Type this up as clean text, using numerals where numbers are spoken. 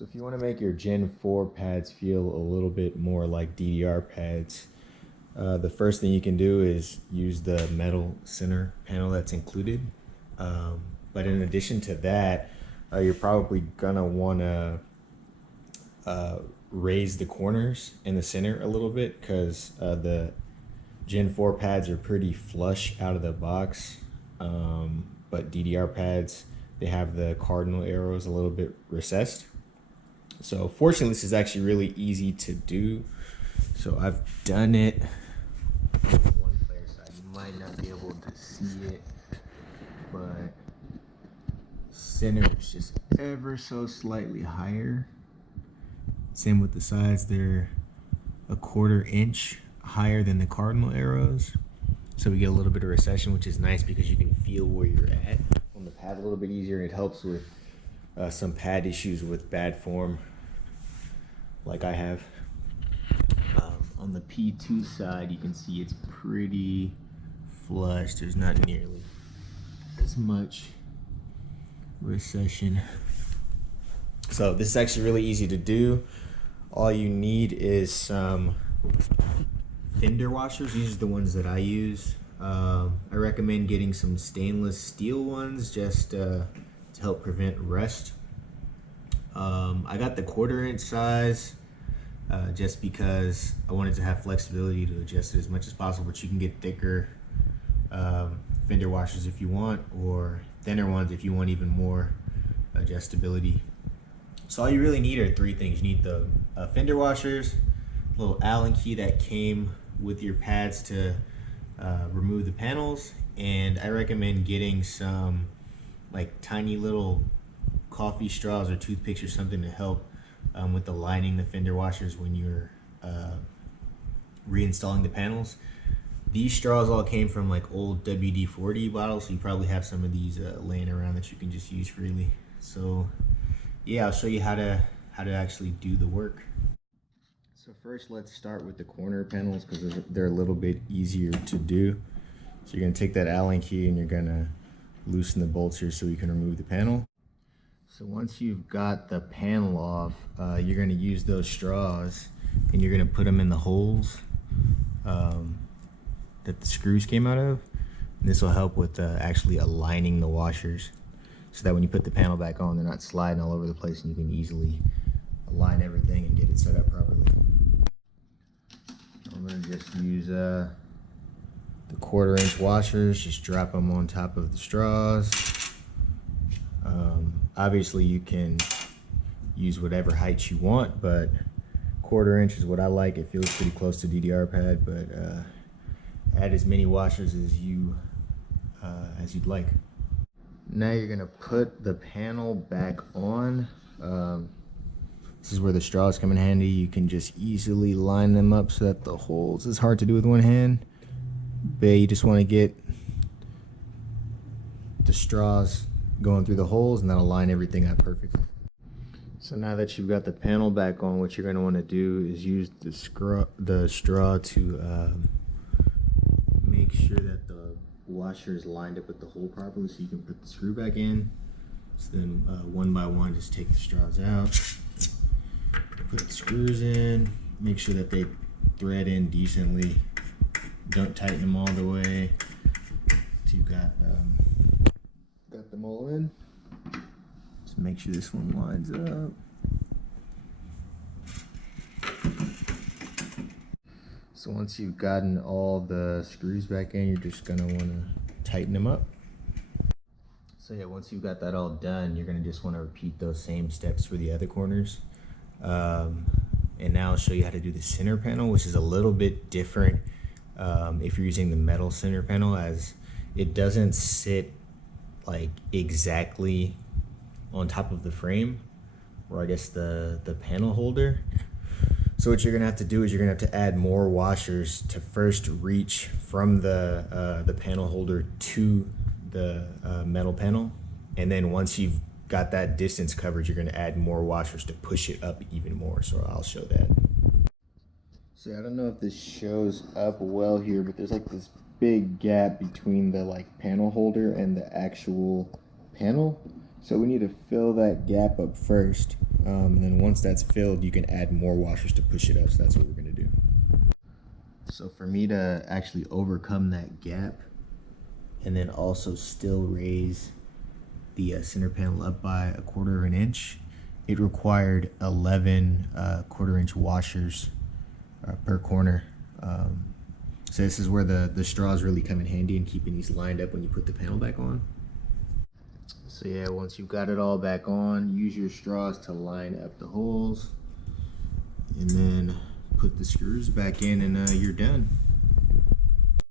So if you want to make your Gen 4 pads feel a little bit more like DDR pads, the first thing you can do is use the metal center panel that's included. But in addition to that, you're probably gonna want to raise the corners in the center a little bit, because the Gen 4 pads are pretty flush out of the box. But DDR pads, they have the cardinal arrows a little bit recessed. So fortunately, this is actually really easy to do. So I've done it. One player side, you might not be able to see it, but center is just ever so slightly higher. Same with the sides, they're a 1/4 inch higher than the cardinal arrows. So we get a little bit of recession, which is nice because you can feel where you're at on the pad a little bit easier. It helps with some pad issues with bad form, like I have. On the P2 side, you can see it's pretty flush. There's not nearly as much recession. So this is actually really easy to do. All you need is some fender washers. These are the ones that I use. I recommend getting some stainless steel ones just to help prevent rust. I got the 1/4 inch size just because I wanted to have flexibility to adjust it as much as possible, but you can get thicker fender washers if you want, or thinner ones if you want even more adjustability. So all you really need are 3 things. You need the fender washers, little Allen key that came with your pads to remove the panels, and I recommend getting some like tiny little coffee straws or toothpicks or something to help with aligning the fender washers when you're reinstalling the panels. These straws all came from like old WD-40 bottles, so you probably have some of these laying around that you can just use freely. So yeah, I'll show you how to actually do the work. So first, let's start with the corner panels because they're a little bit easier to do. So you're gonna take that Allen key and you're gonna loosen the bolts here so you can remove the panel. So once you've got the panel off, you're gonna use those straws and you're gonna put them in the holes that the screws came out of. And this will help with actually aligning the washers, so that when you put the panel back on, they're not sliding all over the place and you can easily align everything and get it set up properly. I'm gonna just use the 1/4 inch washers, just drop them on top of the straws. Obviously you can use whatever height you want, but 1/4 inch is what I like. It feels pretty close to DDR pad, but add as many washers as you'd like. Now you're gonna put the panel back on. This is where the straws come in handy. You can just easily line them up so that the holes, it's hard to do with one hand, but you just want to get the straws going through the holes and that'll line everything up perfectly. So now that you've got the panel back on, what you're going to want to do is use the straw to make sure that the washer is lined up with the hole properly, so you can put the screw back in. So then one by one, just take the straws out, put the screws in, make sure that they thread in decently. Don't tighten them all the way till you got them all in. Just make sure this one lines up. So once you've gotten all the screws back in, you're just gonna wanna tighten them up. So yeah, once you've got that all done, you're gonna just wanna repeat those same steps for the other corners. And now I'll show you how to do the center panel, which is a little bit different if you're using the metal center panel, as it doesn't sit like exactly on top of the frame, or I guess the panel holder. So what you're gonna have to do is you're gonna have to add more washers to first reach from the panel holder to the metal panel, and then once you've got that distance covered, you're gonna add more washers to push it up even more. So I'll show that. So I don't know if this shows up well here, but there's like this big gap between the like panel holder and the actual panel. So we need to fill that gap up first, and then once that's filled, you can add more washers to push it up. So that's what we're gonna do. So for me to actually overcome that gap and then also still raise the center panel up by 1/4 inch, it required 11 1/4 inch washers per corner. So this is where the straws really come in handy in keeping these lined up when you put the panel back on. So yeah, once you've got it all back on, use your straws to line up the holes and then put the screws back in, and you're done.